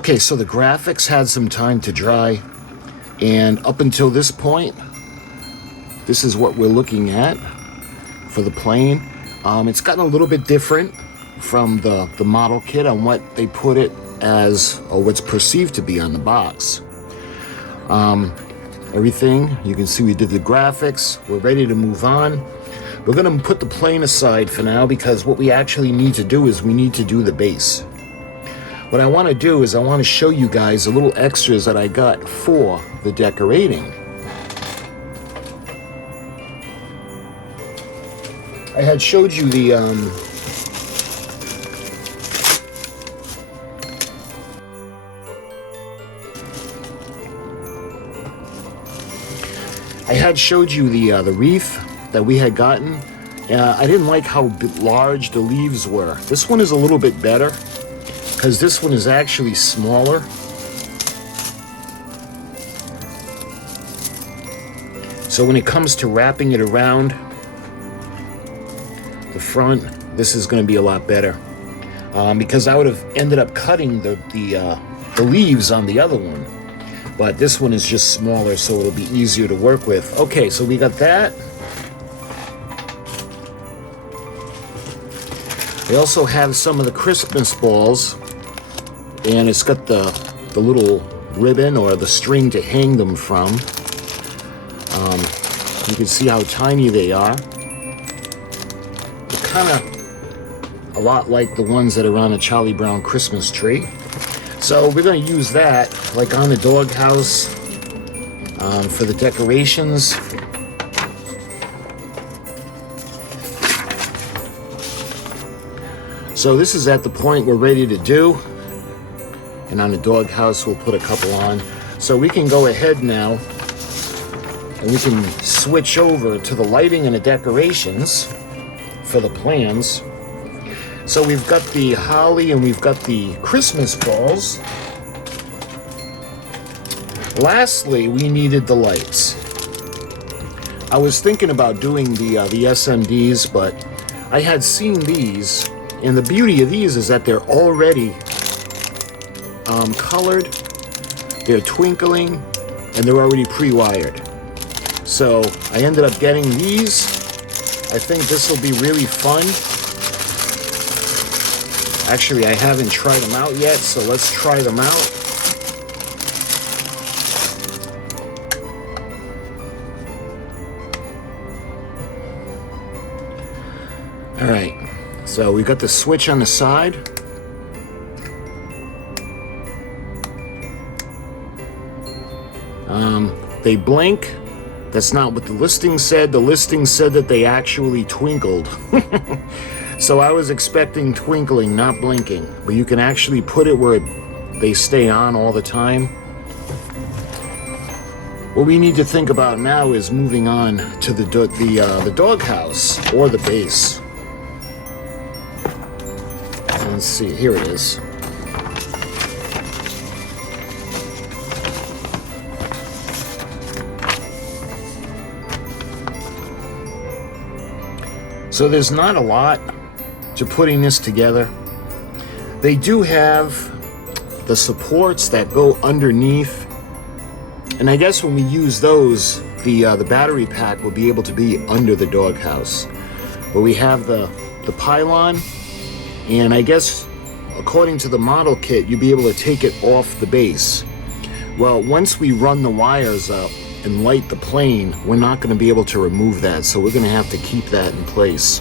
Okay, so the graphics had some time to dry, and up until this point, this is what we're looking at for the plane. It's gotten a little bit different from the model kit on what they put it as, or what's perceived to be on the box. Everything, you can see we did the graphics. We're ready to move on. We're gonna put the plane aside for now because what we actually need to do is we need to do the base. What I want to do is I want to show you guys a little extras that I got for the decorating. I had showed you the the wreath that we had gotten. I didn't like how large the leaves were. This one is a little bit better, because this one is actually smaller. So when it comes to wrapping it around the front, this is going to be a lot better. Because I would have ended up cutting the leaves on the other one. But this one is just smaller, so it'll be easier to work with. Okay, so we got that. I also have some of the Christmas balls. And it's got the little ribbon or the string to hang them from. You can see how tiny they are. They're kind of a lot like the ones that are on a Charlie Brown Christmas tree. So we're going to use that like on the doghouse for the decorations. So this is at the point we're ready to do. And on the doghouse, we'll put a couple on. So we can go ahead now and we can switch over to the lighting and the decorations for the plans. So we've got the holly and we've got the Christmas balls. Lastly, we needed the lights. I was thinking about doing the SMDs, but I had seen these, and the beauty of these is that they're already colored, they're twinkling, and they're already pre-wired. So I ended up getting these. I think this will be really fun. Actually, I haven't tried them out yet, so let's try them out. All right, so we got the switch on the side. They blink. That's not what the listing said. The listing said that they actually twinkled. So I was expecting twinkling, not blinking. But you can actually put it where they stay on all the time. What we need to think about now is moving on to the doghouse or the base. Let's see, here it is. So there's not a lot to putting this together. They do have the supports that go underneath, and I guess when we use those, the battery pack will be able to be under the doghouse. But we have the pylon, and I guess according to the model kit, you'll be able to take it off the base. Well, once we run the wires up and light the plane, we're not going to be able to remove that, so we're going to have to keep that in place.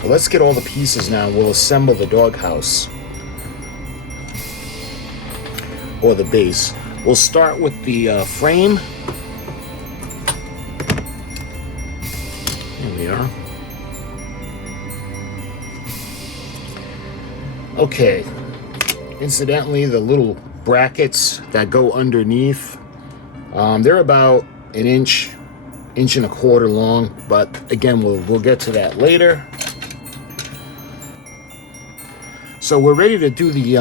Well, let's get all the pieces now. We'll assemble the doghouse or the base. We'll start with the frame. Here we are. Okay, incidentally, the little brackets that go underneath, they're about an inch and a quarter long, but again, we'll get to that later. So we're ready to do the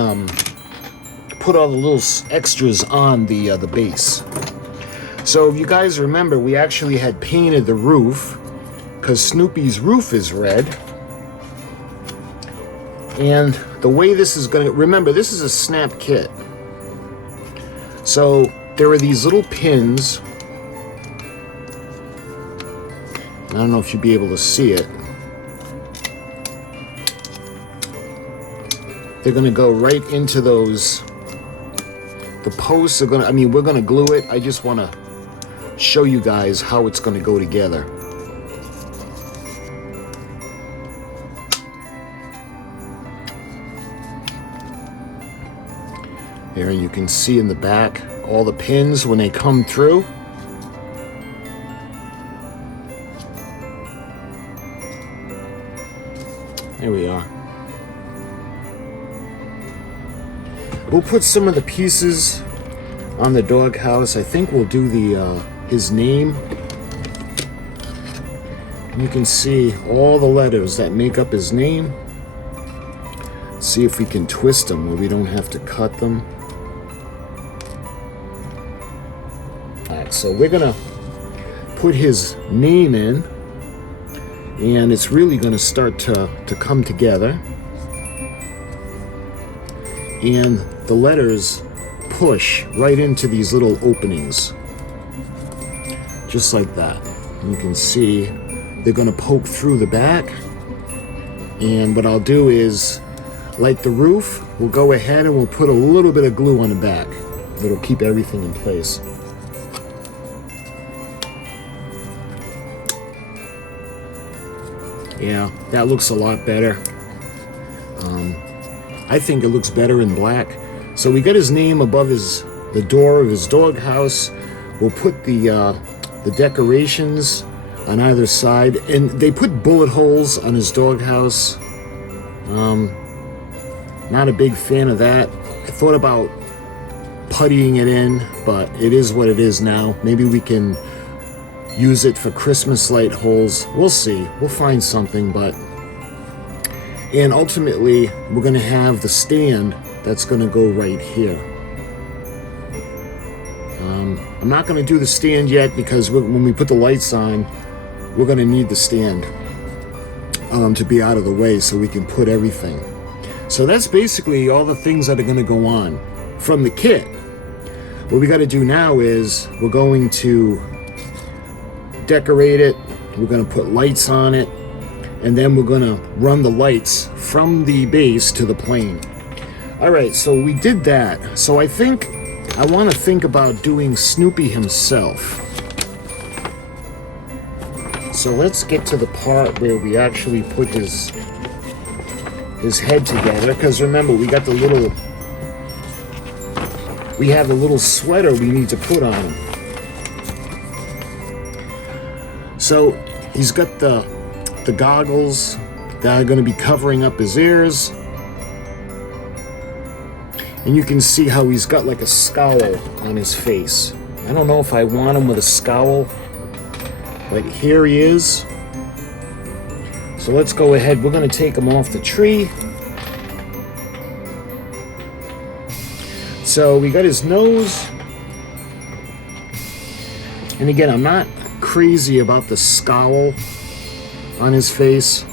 put all the little extras on the base. So if you guys remember, we actually had painted the roof because Snoopy's roof is red. And the way this is going to, remember, this is a snap kit. So there are these little pins. I don't know if you'll be able to see it. They're going to go right into those. The posts are going to, I mean, we're going to glue it. I just want to show you guys how it's going to go together. There you can see in the back all the pins when they come through. There we are. We'll put some of the pieces on the doghouse. I think we'll do the his name. And you can see all the letters that make up his name. See if we can twist them where we don't have to cut them. Alright, so we're gonna put his name in, and it's really gonna start to come together. And the letters push right into these little openings. Just like that. You can see they're gonna poke through the back. And what I'll do is, like the roof, we'll go ahead and we'll put a little bit of glue on the back. It'll keep everything in place. Yeah, that looks a lot better. I think it looks better in black. So we got his name above the door of his doghouse. We'll put the decorations on either side, and they put bullet holes on his doghouse. Not a big fan of that. I thought about puttying it in, but it is what it is now. Maybe we can use it for Christmas light holes. We'll see. We'll find something, but... And ultimately, we're going to have the stand that's going to go right here. I'm not going to do the stand yet because when we put the lights on, we're going to need the stand to be out of the way so we can put everything. So that's basically all the things that are going to go on from the kit. What we got to do now is we're going to decorate it. We're going to put lights on it. And then we're going to run the lights from the base to the plane. All right, so we did that. So I think I want to think about doing Snoopy himself. So let's get to the part where we actually put his head together. Because remember, we got the little... We have a little sweater we need to put on him. So he's got the goggles that are going to be covering up his ears, and you can see how he's got like a scowl on his face. I don't know if I want him with a scowl, but here he is. So let's go ahead. We're going to take him off the tree. So we got his nose, and again, I'm not crazy about the scowl on his face.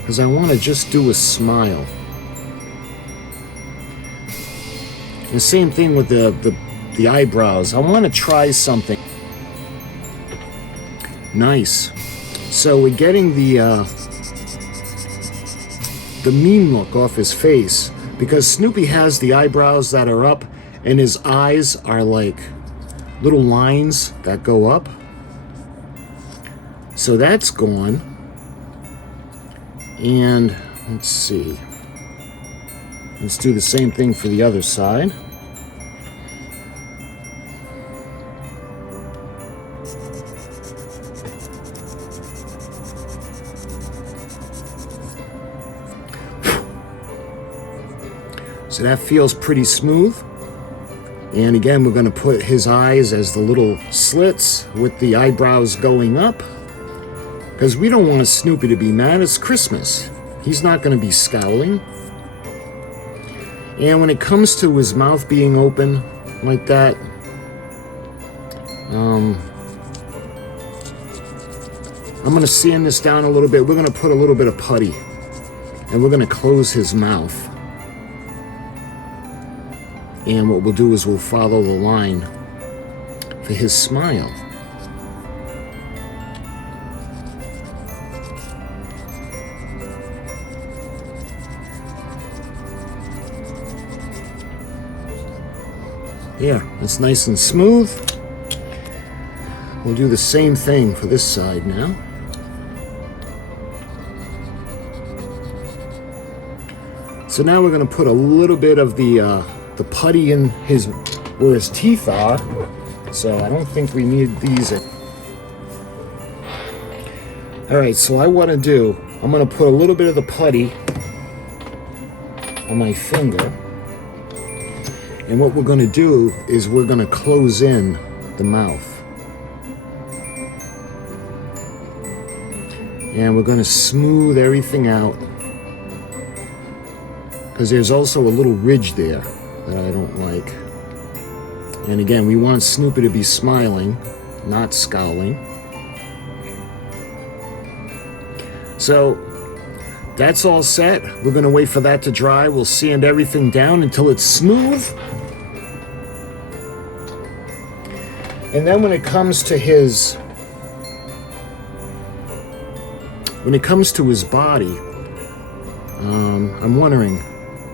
Because I want to just do a smile. And the same thing with the eyebrows. I want to try something nice. So we're getting the mean look off his face, because Snoopy has the eyebrows that are up and his eyes are like little lines that go up. So that's gone. And let's see. Let's do the same thing for the other side. So that feels pretty smooth. And again, we're going to put his eyes as the little slits with the eyebrows going up. Because we don't want Snoopy to be mad. It's Christmas. He's not going to be scowling. And when it comes to his mouth being open like that, I'm going to sand this down a little bit. We're going to put a little bit of putty. And we're going to close his mouth. And what we'll do is we'll follow the line for his smile. Yeah, it's nice and smooth. We'll do the same thing for this side now. So now we're going to put a little bit of the putty in where his teeth are. So I don't think we need these. Alright, so I'm going to put a little bit of the putty on my finger. And what we're going to do is we're going to close in the mouth. And we're going to smooth everything out. Because there's also a little ridge there that I don't like. And again, we want Snoopy to be smiling, not scowling. So that's all set. We're going to wait for that to dry. We'll sand everything down until it's smooth. And then when it comes to his body, I'm wondering,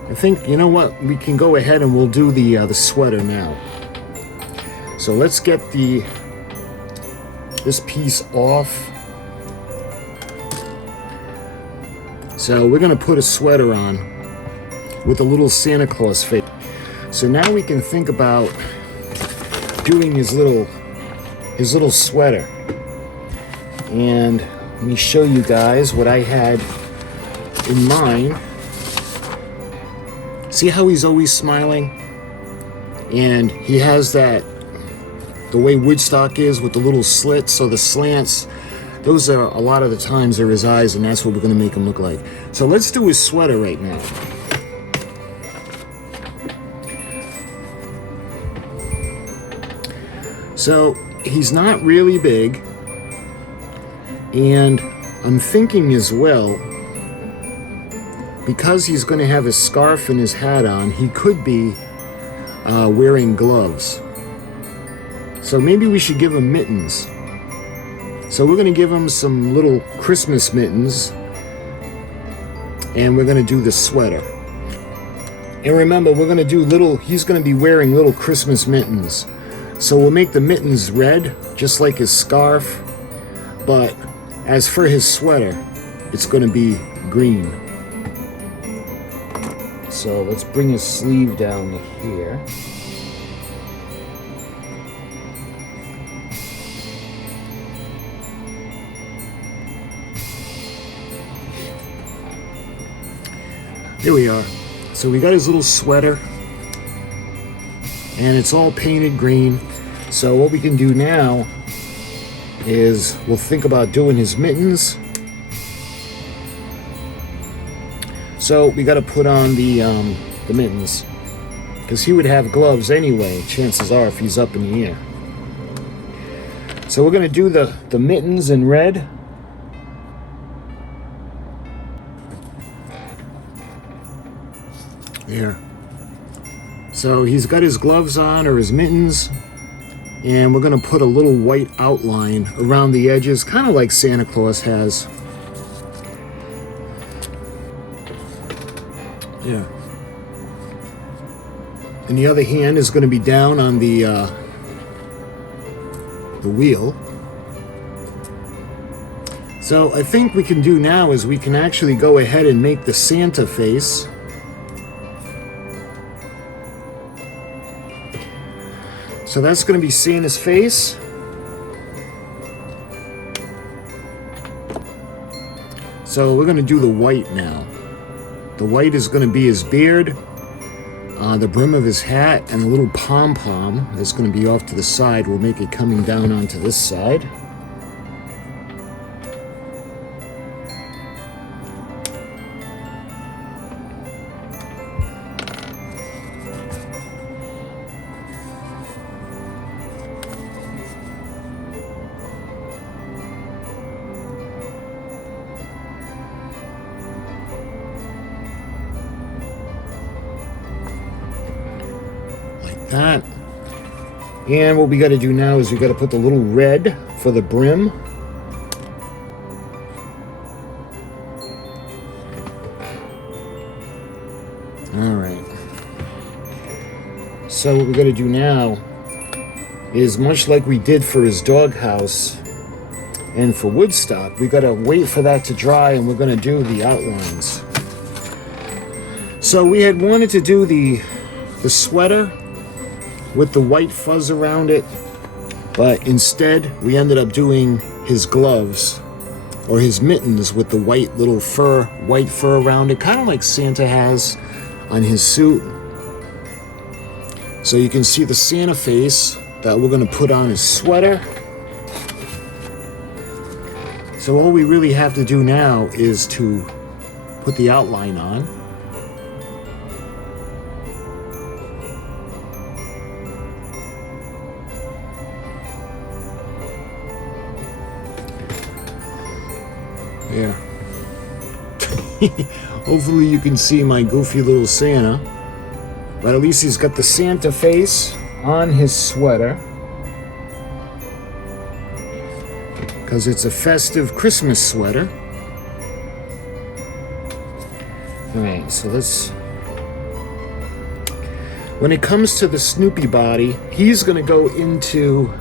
I think, you know what, we can go ahead and we'll do the sweater now. So let's get this piece off. So we're going to put a sweater on with a little Santa Claus face. So now we can think about doing his little sweater. And let me show you guys what I had in mind. See how he's always smiling? And he has the way Woodstock is with the little slits, so the slants, those are a lot of the times are his eyes, and that's what we're going to make him look like. So let's do his sweater right now. So he's not really big, and I'm thinking as well, because he's going to have his scarf and his hat on, he could be wearing gloves. So maybe we should give him mittens. So we're going to give him some little Christmas mittens, and we're going to do the sweater. And remember, we're going to do he's going to be wearing little Christmas mittens. So we'll make the mittens red, just like his scarf, but as for his sweater, it's going to be green. So let's bring his sleeve down to here. There we are. So we got his little sweater, and it's all painted green. So what we can do now is we'll think about doing his mittens. So we got to put on the mittens, because he would have gloves anyway, chances are, if he's up in the air. So we're going to do the mittens in red. There. So he's got his gloves on, or his mittens, and we're going to put a little white outline around the edges, kind of like Santa Claus has. Yeah. And the other hand is going to be down on the wheel. So I think we can do now is we can actually go ahead and make the Santa face. So that's going to be Santa's face. So we're going to do the white now. The white is going to be his beard, the brim of his hat, and a little pom-pom that's going to be off to the side. We'll make it coming down onto this side. that. And what we got to do now is we got to put the little red for the brim. Alright. So what we got to do now is, much like we did for his doghouse and for Woodstock, we got to wait for that to dry, and we're going to do the outlines. So we had wanted to do the sweater with the white fuzz around it, but instead we ended up doing his gloves or his mittens with the white little white fur around it, kind of like Santa has on his suit. So you can see the Santa face that we're going to put on his sweater. So all we really have to do now is to put the outline on. Yeah. Hopefully you can see my goofy little Santa. But at least he's got the Santa face on his sweater, because it's a festive Christmas sweater. Alright, so let's... When it comes to the Snoopy body, he's going to go into...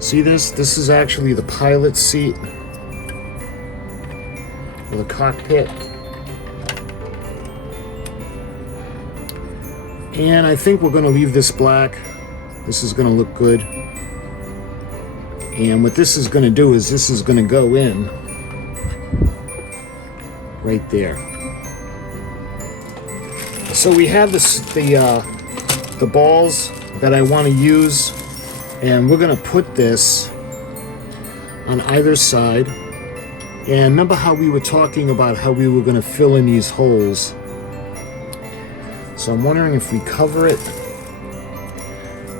See this? This is actually the pilot seat, or the cockpit. And I think we're going to leave this black. This is going to look good. And what this is going to do is this is going to go in right there. So we have the balls that I want to use, and we're going to put this on either side. And remember how we were talking about how we were going to fill in these holes? So I'm wondering if we cover it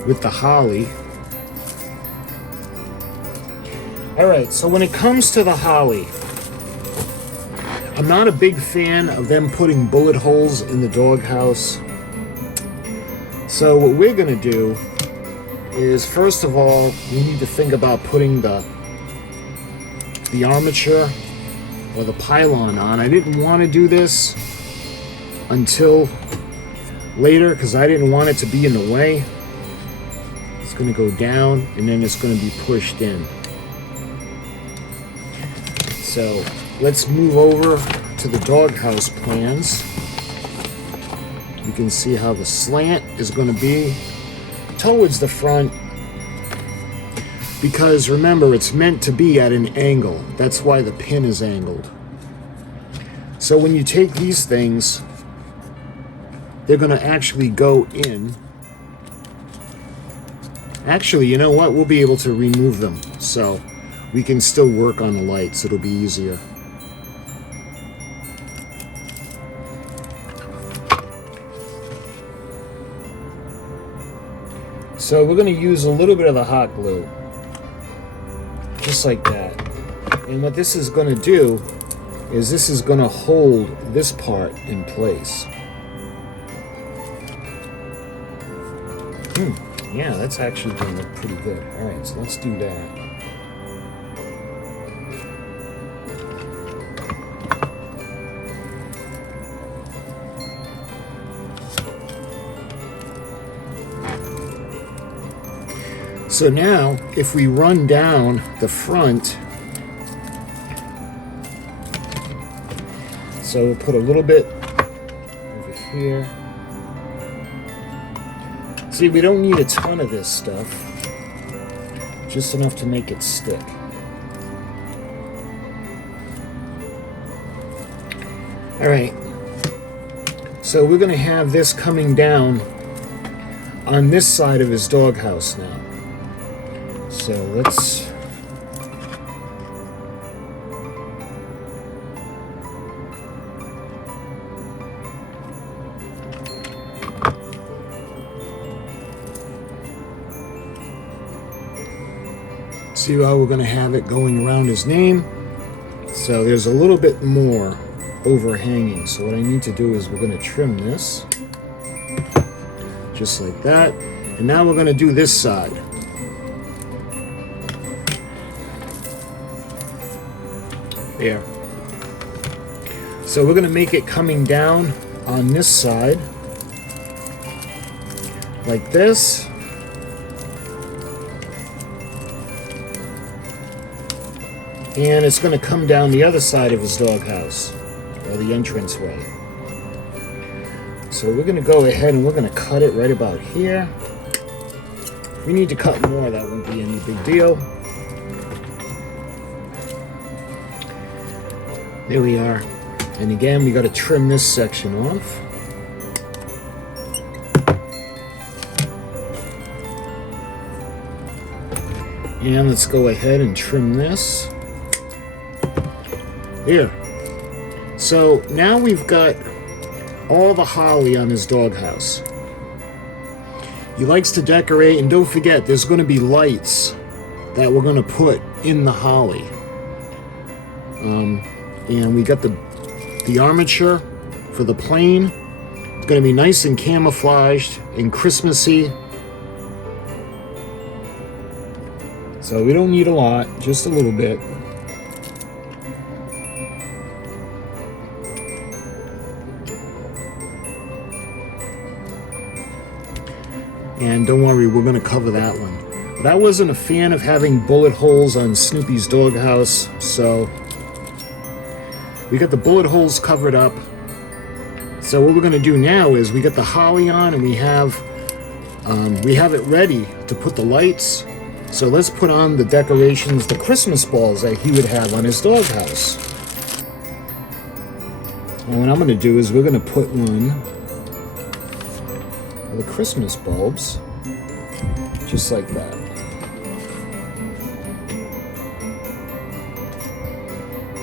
with the holly. Alright, so when it comes to the holly, I'm not a big fan of them putting bullet holes in the doghouse. So what we're going to do is, first of all, we need to think about putting the armature or the pylon on. I didn't want to do this until later because I didn't want it to be in the way. It's going to go down and then it's going to be pushed in. So let's move over to the doghouse plans. You can see how the slant is going to be towards the front, because remember, it's meant to be at an angle. That's why the pin is angled. So when you take these things, they're going to actually go in. Actually, you know what? We'll be able to remove them, so we can still work on the lights. It'll be easier. So we're going to use a little bit of the hot glue, just like that. And what this is going to do is this is going to hold this part in place. Yeah, that's actually going to look pretty good. Alright, so let's do that. So now, if we run down the front, so we'll put a little bit over here. See, we don't need a ton of this stuff, just enough to make it stick. Alright, so we're going to have this coming down on this side of his doghouse now. So let's... see how we're going to have it going around his name. So there's a little bit more overhanging. So what I need to do is we're going to trim this. just like that. And now we're going to do this side. There. So we're going to make it coming down on this side, like this. And it's going to come down the other side of his doghouse, or the entranceway. So we're going to go ahead and we're going to cut it right about here. If we need to cut more, that won't be any big deal. There we are. And again, we got to trim this section off. And let's go ahead and trim this. Here. So now we've got all the holly on his doghouse. He likes to decorate, and don't forget, there's going to be lights that we're going to put in the holly. And we got the armature for the plane. It's going to be nice and camouflaged and Christmassy. So we don't need a lot, just a little bit. And don't worry, we're going to cover that one. But I wasn't a fan of having bullet holes on Snoopy's doghouse, so we got the bullet holes covered up. So what we're going to do now is we got the holly on, and we have it ready to put the lights. So let's put on the decorations, the Christmas balls that he would have on his doghouse. And what I'm going to do is we're going to put one of the Christmas bulbs, just like that.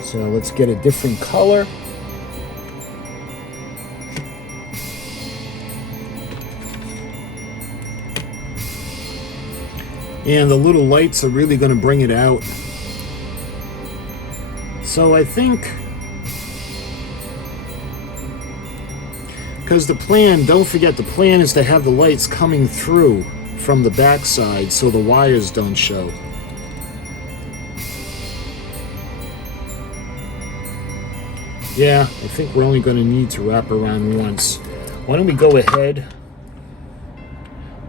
So let's get a different color. And the little lights are really going to bring it out. So I think, because the plan, don't forget, the plan is to have the lights coming through from the backside so the wires don't show. Yeah, I think we're only going to need to wrap around once. Why don't we go ahead,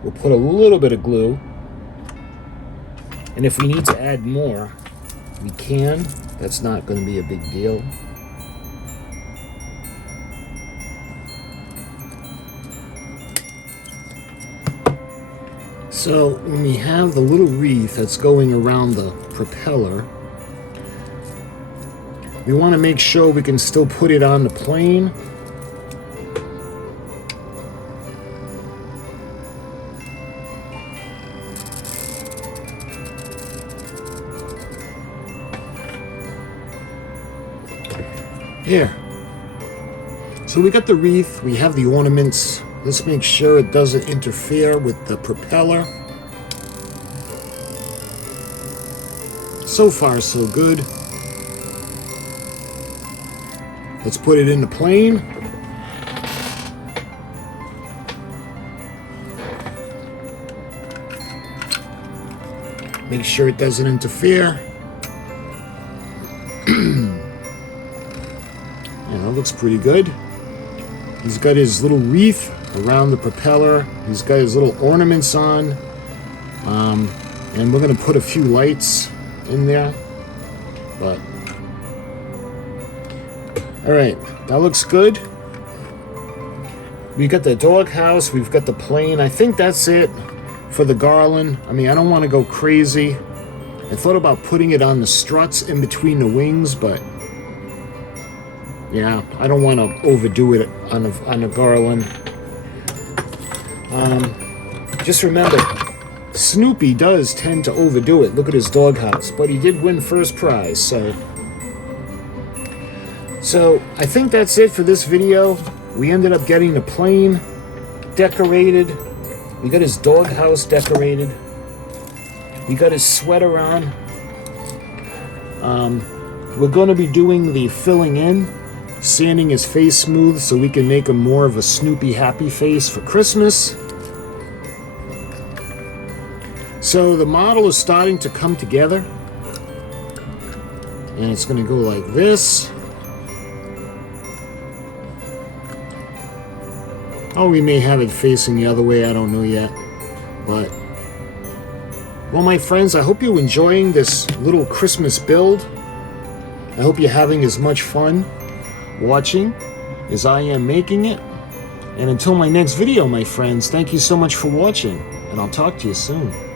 we'll put a little bit of glue. And if we need to add more, we can. That's not going to be a big deal. So when we have the little wreath that's going around the propeller, we want to make sure we can still put it on the plane. There. So we got the wreath, we have the ornaments. Let's make sure it doesn't interfere with the propeller. So far, so good. Let's put it in the plane. Make sure it doesn't interfere. That looks pretty good. He's got his little wreath around the propeller. He's got his little ornaments on. And we're going to put a few lights in there. But alright, that looks good. We got the doghouse, we've got the plane. I think that's it for the garland. I mean, I don't want to go crazy. I thought about putting it on the struts in between the wings, but yeah, I don't want to overdo it on a garland. Just remember, Snoopy does tend to overdo it. Look at his doghouse, but he did win first prize, so I think that's it for this video. We ended up getting the plane decorated. We got his doghouse decorated. We got his sweater on. We're going to be doing the filling in, sanding his face smooth so we can make him more of a Snoopy happy face for Christmas. So the model is starting to come together. And it's going to go like this. Oh, we may have it facing the other way. I don't know yet. But, well, my friends, I hope you're enjoying this little Christmas build. I hope you're having as much fun watching as I am making it. And until my next video, my friends, thank you so much for watching. And I'll talk to you soon.